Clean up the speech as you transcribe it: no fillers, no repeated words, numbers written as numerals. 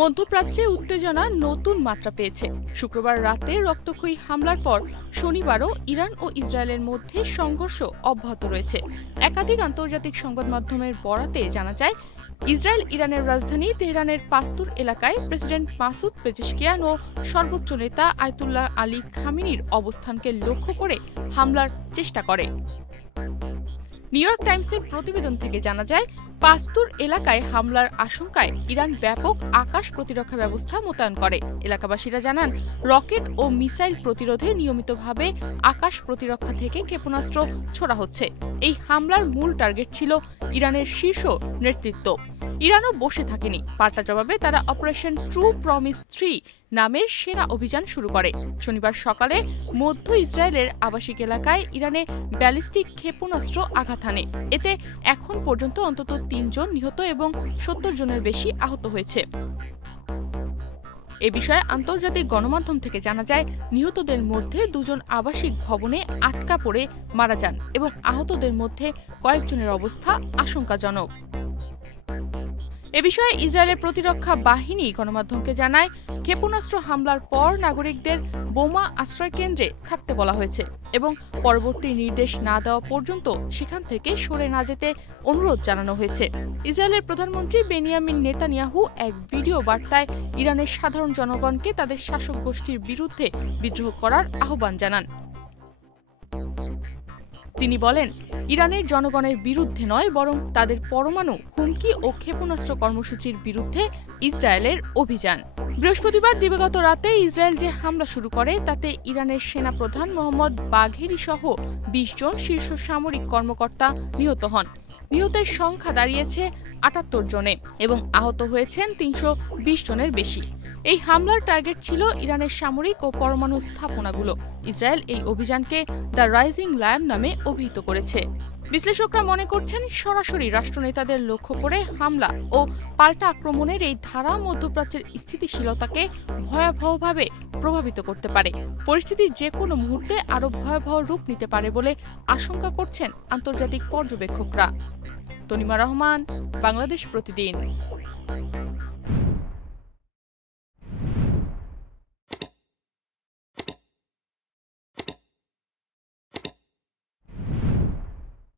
মধ্যপ্রাচ্যে উত্তেজনা নতুন মাত্রা পেয়েছে। শুক্রবার রাতে রক্তক্ষয়ী হামলার পর শনিবারও ইরান ও ইসরায়েলের মধ্যে সংঘর্ষ অব্যাহত রয়েছে। একাধিক আন্তর্জাতিক সংবাদ মাধ্যমের বরাতে জানা যায়, ইসরায়েল ইরানের রাজধানী তেহরানের পাস্তুর এলাকায় প্রেসিডেন্ট মাসুদ পেজেশকিয়ান ও সর্বোচ্চ নেতা আয়াতুল্লাহ আলী খামেনির অবস্থানকে লক্ষ্য করে হামলার চেষ্টা করে। নিউ ইয়র্ক টাইমসের প্রতিবেদন থেকে জানা যায়, পাস্তুর এলাকায় হামলার আশঙ্কায় ইরান ব্যাপক আকাশ প্রতিরক্ষা ব্যবস্থা মোতায়েন করে। এলাকাবাসীরা জানান, রকেট ও মিসাইল প্রতিরোধে নিয়মিতভাবে আকাশ প্রতিরক্ষা থেকে ক্ষেপণাস্ত্র ছোড়া হচ্ছে। এই হামলার মূল টার্গেট ছিল ইরানের শীর্ষ নেতৃত্ব। ইরানও বসে থাকেনি। পাল্টা জবাবে তারা অপারেশন ট্রু প্রমিস 3 নামের সেনা অভিযান শুরু করে। শনিবার সকালে মধ্য ইসরায়েলের আবাসিক এলাকায় ইরানে ব্যালিস্টিক ক্ষেপণাস্ত্র আঘাত হানে। এতে এখন পর্যন্ত অন্তত 3 জন নিহত এবং 70 জনের বেশি আহত হয়েছে। এ বিষয়ে আন্তর্জাতিক গণমাধ্যম থেকে জানা যায়, নিহতদের মধ্যে 2 জন আবাসিক ভবনে আটকা পড়ে মারা যান এবং আহতদের মধ্যে কয়েকজনের অবস্থা আশঙ্কাজনক। এ বিষয়ে ইসরায়েলের প্রতিরক্ষা বাহিনী গণমাধ্যমকে জানায়, ক্ষেপণাস্ত্র হামলার পর নাগরিকদের বোমা আশ্রয়কেন্দ্রে থাকতে বলা হয়েছে এবং পরবর্তী নির্দেশ না দেওয়া পর্যন্ত সেখান থেকে সরে না যেতে অনুরোধ জানানো হয়েছে। ইসরায়েলের প্রধানমন্ত্রী বেনিয়ামিন নেতানিয়াহু এক ভিডিও বার্তায় ইরানের সাধারণ জনগণকে তাদের শাসক গোষ্ঠীর বিরুদ্ধে বিদ্রোহ করার আহ্বান জানান। তিনি বলেন, ইরানের জনগণের বিরুদ্ধে নয়, বরং তাদের পরমাণু হুমকি ও ক্ষেপণাস্ত্র কর্মসূচির বিরুদ্ধে ইসরায়েলের অভিযান। বৃহস্পতিবার দিবাগত রাতে ইসরায়েল যে হামলা শুরু করে তাতে ইরানের সেনাপ্রধান মোহাম্মদ বাঘেরি সহ 20 জন শীর্ষ সামরিক কর্মকর্তা নিহত হন। নিহতের সংখ্যা দাঁড়িয়েছে 78 জনে এবং আহত হয়েছেন 320 জনের বেশি। এই হামলার টার্গেট ছিল ইরানের সামরিক ও পরমাণু স্থাপনাগুলো। ইসরায়েল এই অভিযানকে দ্য রাইজিং লায়ন নামে অভিহিত করেছে। বিশ্লেষকরা মনে করছেন, সরাসরি রাষ্ট্রনেতাদের লক্ষ্য করে হামলা ও পাল্টা আক্রমণের এই ধারা মধ্যপ্রাচ্যের স্থিতিশীলতাকে ভয়াবহভাবে প্রভাবিত করতে পারে। পরিস্থিতি যে কোনো মুহূর্তে আরও ভয়াবহ রূপ নিতে পারে বলে আশঙ্কা করছেন আন্তর্জাতিক পর্যবেক্ষকরা। তনিমা রহমান, বাংলাদেশ প্রতিদিন।